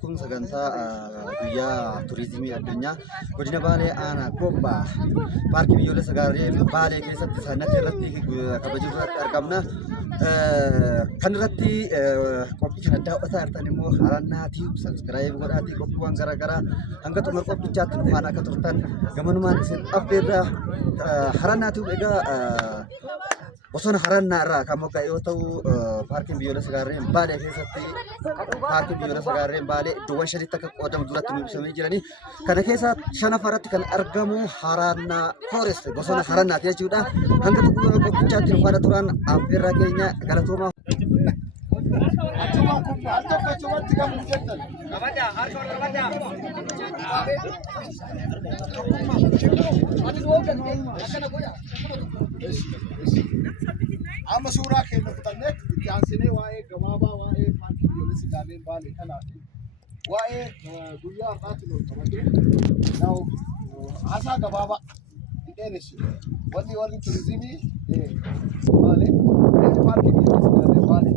Kun sagantaa guyyaa turizimii addunyaa godina Baalee aanaa Gobbaa paarkii biyyoolessa Gaarreen Baalee keessatti sanatti irratti kabajuu irratti argamna. Kan irratti qophii kana daawwataa jirtan immoo Harannaatii sabiskiraayib godhaatii qophiiwwan garaagaraa hanga xumura qophichaatti dhufaan akka turtan gamanumaan isin affeerra. Harannaatii egaa bosona harannaa irraa kan mogga'e yoo ta'u paarkiin biyyoolessa Gaarreen Baalee keessatti paarkiin biyyoolessa Gaarreen Baalee iddoowwan shanitti akka qoodamu duratti nu ibsamee jiranii kana keessaa shanaffaarratti kan argamu harannaa forest bosona harannaati jechuudha. Hanga xumura qophichaatti nu faana turan affeerraa keenya galatoomaa. Amma suuraa keenya fudhannee itti aansinee waa'ee gabaabaa waa'ee paarkii biyyoolessa Gaarreen Baalee kanaati. Waa'ee guyyaa har'aatti nu qabatee haasaa gabaabaa hidheenessi warri turizimii Baalee paarkii biyyoolessa Gaarreen Baalee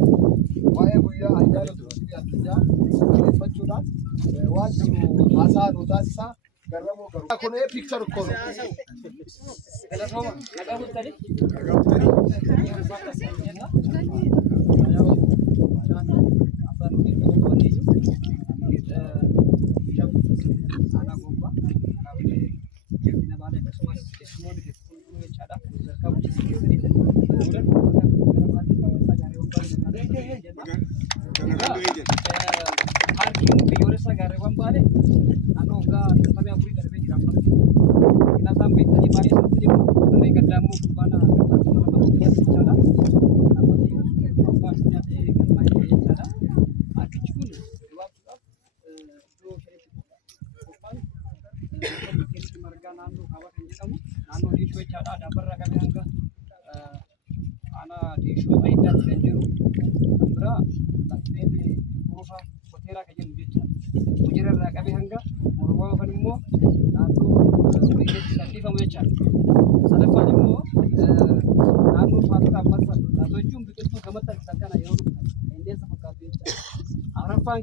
waa'ee guyyaa ayyaana turizimii addunyaa sababeeffachuudhaan waan jiru haasaa nu taasisaa. Kun picture ko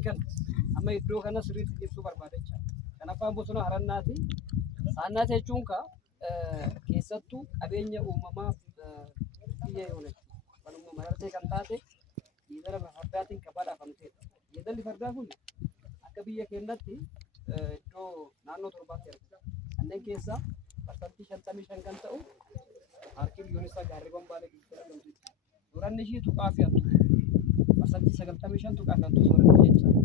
kan amma iddoo kana sirriitti ibsuu barbaadachaa. Kanaafuu bosona harannaati. Saannaati jechuun keessattuu qabeenya uumamaa biyya yoona. Kanuma marartee kan taate yeedala fardaatiin qabaadhaafamteedha. Yeedalli fardaa kun akka biyya keenyatti iddoo naannoo 7tti argama. Kanneen keessaa parsantii 55 kan ta'u paarkii biyyoolessaa Gaarreen Baalee keessatti argamti. Suuraan ishii tuqaa fi hattu. Parsantii 95 tuqaa kan tuqaa jechuudha.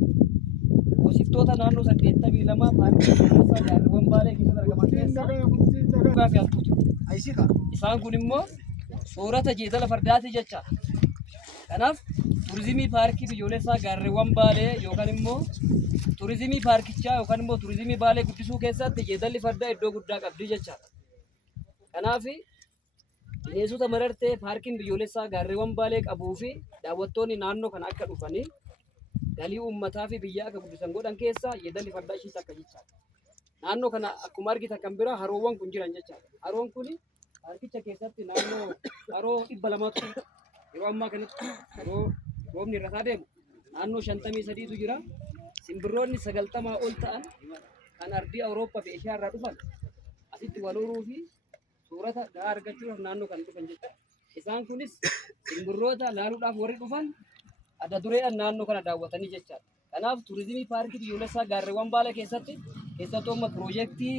Hoosiftoota naannoo 82 paarkii biyyoolessaa Gaarreen Baalee keessatti argaman keessaa tuqaa fi hattuutu. Isaan kun immoo soorata jeedala fardaati jecha. Kanaaf turizimii paarkii biyyoolessaa Gaarreen Baalee yookaan immoo turizimii paarkichaa yookaan immoo turizimii Baalee guddisuu keessatti jeedalli fardaa iddoo guddaa qabdi jecha. Kanaaf bineensota marartee paarkiin biyyoolessaa Gaarreen Baalee qabuu fi daawwattoonni naannoo kana akka dhufanii galii uummataa fi biyya akka guddisan godhan keessaa jeedalli fardaa ishiis akka jechaadha. Naannoo kana akkuma argitan kan bira haroowwan kun jiran jechaadha. Haroon kun paarkicha keessatti naannoo haroo 200 yeroo ammaa kanatti yeroo roobni irra deemu naannoo 53tu jira. Simbirroonni 90 ol ta'an kan ardii Awurooppaa fi Eeshiyaa irraa dhufan asitti wal horuu fi suurata gahaa argachuudhaaf naannoo kan dhufan jechuudha. Isaan kunis simbirroota laaluudhaaf warri dhufan adda dureedhaan naannoo kana daawwatanii jechaadha. Kanaaf turizimii paarkii biyyoolessaa Gaarreen Baalee keessatti keessattuu piroojeektii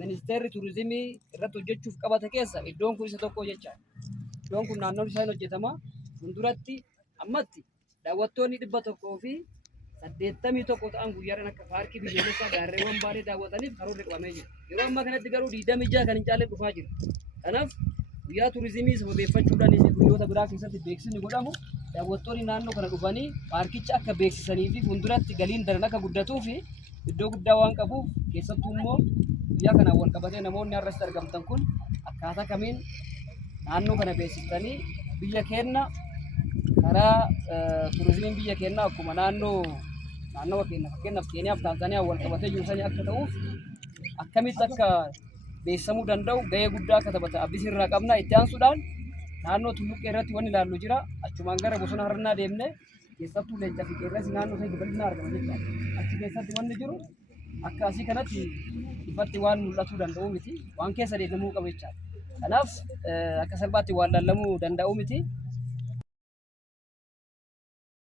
ministeerri turizimii irratti hojjechuuf qabate keessa iddoon kun isa tokko jechaadha. Iddoon kun naannoon isaa hojjetama. Fuulduratti ammatti daawwattoonni 181 ta'an guyyaadhaan akka paarkii biyyoolessaa Gaarreen Baalee daawwataniif karoorri qabamee jira. Yeroo ammaa kanatti garuu 26 kan hin caalle dhufaa jira. Kanaaf guyyaa turizimii sababeeffachuudhaan guyyoota biraa keessatti beeksisni godhamu daawwattoonni naannoo kana dhufanii paarkicha akka beeksisanii fi fuulduratti galiin daran akka guddatuu fi iddoo guddaa waan qabuuf keessattuu immoo guyyaa kanaan wal qabatee namoonni har'asti argamtan kun akkaataa kamiin naannoo kana beeksistanii biyya keenya karaa turizimiin biyya keenyaa akkuma naannoo keenya fakkeenyaaf Keeniyaaf Taanzaaniyaa wal qabatee jiru sanii akka ta'uuf akkamitti akka beeksifamuu danda'u gahee guddaa akka taphata abdii irraa qabna. Itti aansuudhaan naannoo tulluqqee irratti wanni ilaallu jira. Achumaan gara bosona harannaa deemnee keessattuu leencaa fi qeerransi naannoo isaa bal'inaan argama jechaadha. Achi keessatti wanni jiru akka asii kanatti ifatti waan mul'atuu danda'u miti. Waan keessa deemamuu qaba jechaadha. Kanaaf akka salphaatti waan laallamuu danda'u miti.